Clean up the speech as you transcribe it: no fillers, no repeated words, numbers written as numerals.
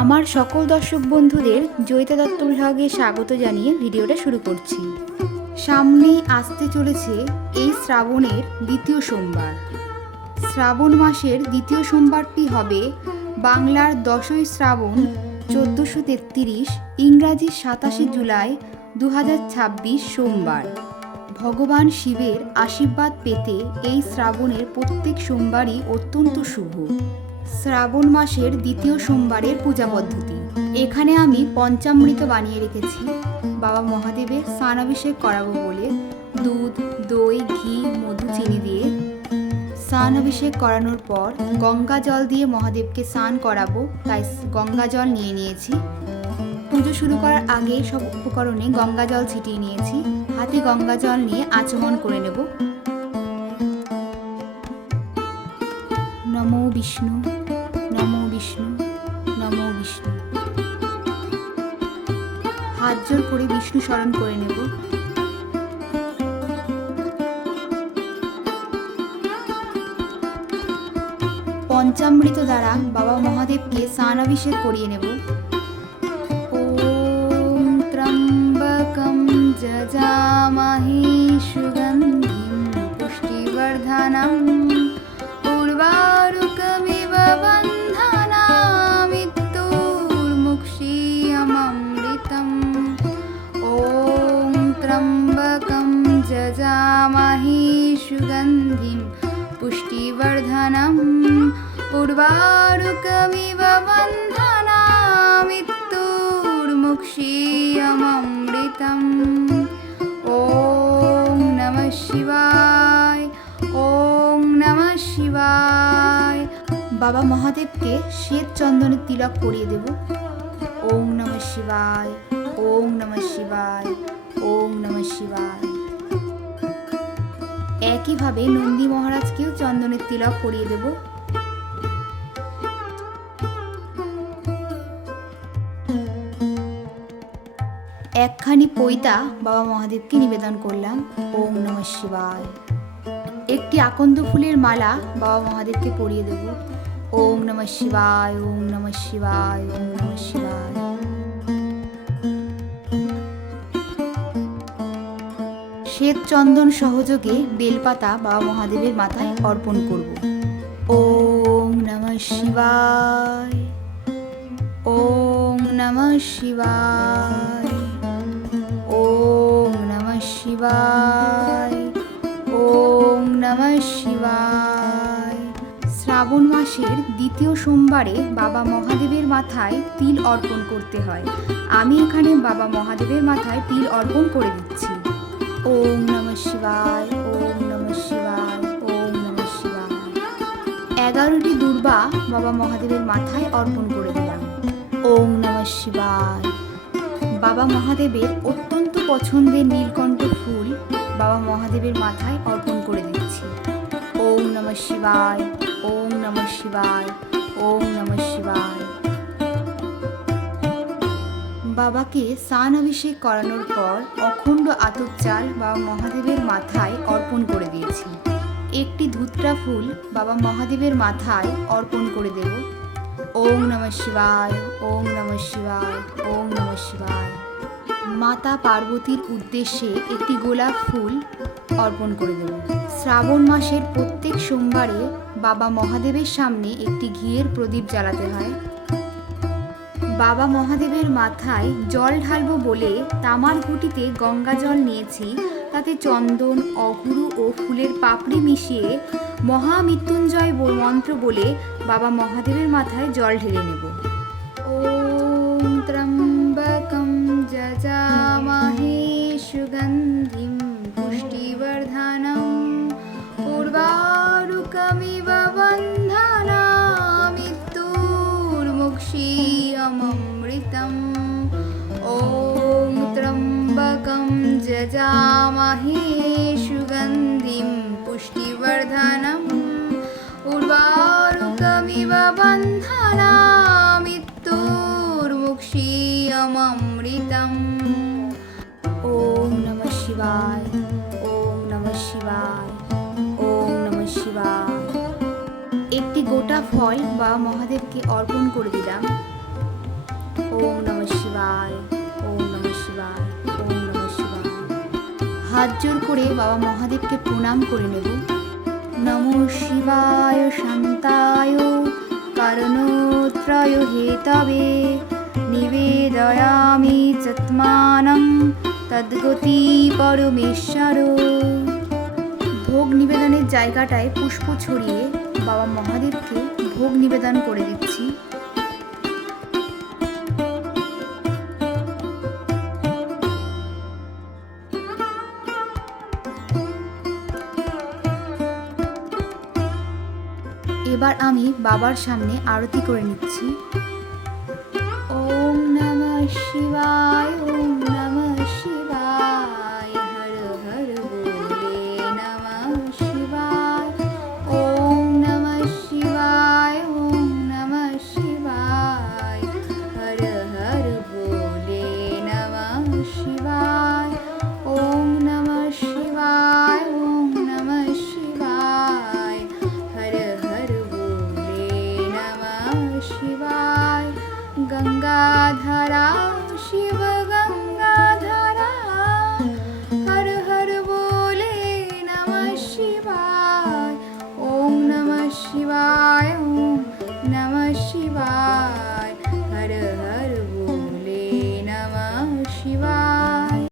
আমার সকল দর্শক বন্ধুদের জয়িতা দত্ত ব্লগে স্বাগত জানিয়ে ভিডিওটা শুরু করছি। সামনেই আসতে চলেছে এই শ্রাবণের দ্বিতীয় সোমবার। শ্রাবণ মাসের দ্বিতীয় সোমবারটি হবে বাংলার 10ই শ্রাবণ 1433, ইংরাজি 27 জুলাই 2026 সোমবার। ভগবান শিবের আশীর্বাদ পেতে এই শ্রাবণের প্রত্যেক সোমবারই অত্যন্ত শুভ। শ্রাবণ মাসের দ্বিতীয় সোমবারের পূজা পদ্ধতি। এখানে আমি পঞ্চামৃত বানিয়ে রেখেছি বাবা মহাদেবের স্নানাভিষেক করাবো বলে। দুধ, দই, ঘি, মধু, চিনি দিয়ে স্নানাভিষেক করানোর পর গঙ্গা জল দিয়ে মহাদেবকে স্নান করাবো, তাই গঙ্গা জল নিয়ে নিয়েছি। পুজো শুরু করার আগে সব উপকরণে গঙ্গা জল ছিটিয়ে নিয়েছি। হাতে গঙ্গা জল নিয়ে আচমন করে নেব। নমো বিষ্ণু, নমো বিষ্ণু, নমো বিষ্ণু। হাত জোর করে বিষ্ণু স্মরণ করে নেব। পঞ্চামৃত দ্বারা বাবা মহাদেবকে স্নানাভিষেক করিয়ে নেব। ওম ত্র্যম্বকম যজামহে সুগন্ধিম পুষ্টিবর্ধনম উর্বারুকমিব বন্ধনামৃত্যুর্মুক্ষীয়মৃতম। ওম ত্র্যম্বকম যজামহে সুগন্ধিম পুষ্টিবর্ধনম উর্বারুকমিব বন্ধনামৃত্যুর্মুক্ষীয়মৃতম। ওম নমঃ শিবায়, ওম নমঃ শিবায়। বাবা মহাদেবকে শ্বেত চন্দনের তিলক পরিয়ে দেব। ওম নমঃ শিবায়, ওম নমঃ শিবায়, ওম নমঃ শিবায়। একইভাবে নন্দী মহারাজকেও চন্দনের তিলক পরিয়ে দেব। একখানি পৈতা বাবা মহাদেবকে নিবেদন করলাম। ওম নমঃ শিবায়। একটি আকন্দ ফুলের মালা বাবা মহাদেবকে পরিয়ে দেব। ওম নমঃ শিবায়, ওম নমঃ শিবায়, ওম নমঃ শিবায়। শ্বেত চন্দন সহযোগে বেলপাতা বাবা মহাদেবের মাথায় অর্পণ করব। ওম নমঃ শিবায়, ওম নমঃ শিবায়, ওম নমঃ শিবায়, ওম নমঃ শিবায়। শ্রাবণ মাসের দ্বিতীয় সোমবারে বাবা মহাদেবের মাথায় তিল অর্পণ করতে হয়। আমি এখানে বাবা মহাদেবের মাথায় তিল অর্পণ করে দিচ্ছি। ওম নমঃ শিবায়, ওম নমঃ শিবায়, ওম নমঃ শিবায়। 11টি দূর্বা বাবা মহাদেবের মাথায় অর্পণ করে দিলাম। ওম নমঃ শিবায়। বাবা মহাদেবের অত্যন্ত পছন্দের নীলকণ্ঠ ফুল বাবা মহাদেবের মাথায় অর্পণ করে দিচ্ছি। ওম নমঃ শিবায়, ওম নমঃ শিবায়, ওম নমঃ শিবায়। বাবাকে স্নানাভিষেক করানোর পর অখণ্ড আতপ চাল বাবা মহাদেবের মাথায় অর্পণ করে দিয়েছি। একটি ধুতরা ফুল বাবা মহাদেবের মাথায় অর্পণ করে দেব। ওম নমঃ শিবায়, ওম নমঃ শিবায়, ওম নমঃ শিবায়। মাতা পার্বতীর উদ্দেশ্যে একটি গোলাপ ফুল অর্পণ করে দেব। শ্রাবণ মাসের প্রত্যেক সোমবারে বাবা মহাদেবের সামনে একটি ঘিয়ের প্রদীপ জ্বালাতে হয়। বাবা মহাদেবের মাথায় জল ঢালবো বলে তামার ঘটিতে গঙ্গা জল নিয়েছি। তাতে চন্দন, অগুরু ও ফুলের পাপড়ি মিশিয়ে মহামৃত্যুঞ্জয় মন্ত্র বলে বাবা মহাদেবের মাথায় জল ঢেলে নেব। ওম ত্র্যম্বকম যজামহে সুগন্ধিম পুষ্টিবর্ধনম উর্বারুকমিব বন্ধনামৃত্যুর্মুক্ষীয়মৃতম। अमृतम् ॐ त्र्यम्बकं जजामहे सुगन्धिं पुष्टिवर्धनम् उर्वारुकमिव बन्धनान् मृत्युर्मुक्षीयममृतम् ॐ नमः शिवाय ॐ नमः शिवाय ॐ नमः शिवाय। একটি গোটা ফল বা মহাদেবকে অর্পণ করে দিলাম। ওম নমঃ শিবায় ওম নমঃ শিবায় ওম নমঃ শিবায়। হাত জোর করে বাবা মহাদেবকে প্রণাম করে নেব। নমো শিবায় শান্তায় কারণত্রয় হেতবে নিবেদয়ামি চত্মানং তদ্গতি পরমেশ্বর। ভোগ নিবেদনের জায়গাটায় পুষ্প ছড়িয়ে বাবা মহাদেবকে ভোগ নিবেদন করে দিচ্ছি। এবার আমি বাবার সামনে আরতি করে নিচ্ছি। ওম নমঃ শিবায় ওম নমঃ শিবায় হর হর বলে নমঃ শিবায় ওম নমঃ শিবায় ওম নমঃ শিবায় হর হর বলে নমঃ শিবায় ওম নমঃ শিবায় ওম নমঃ শিবায় হর হর বলে নমঃ শিবায়। গঙ্গাধরা শিব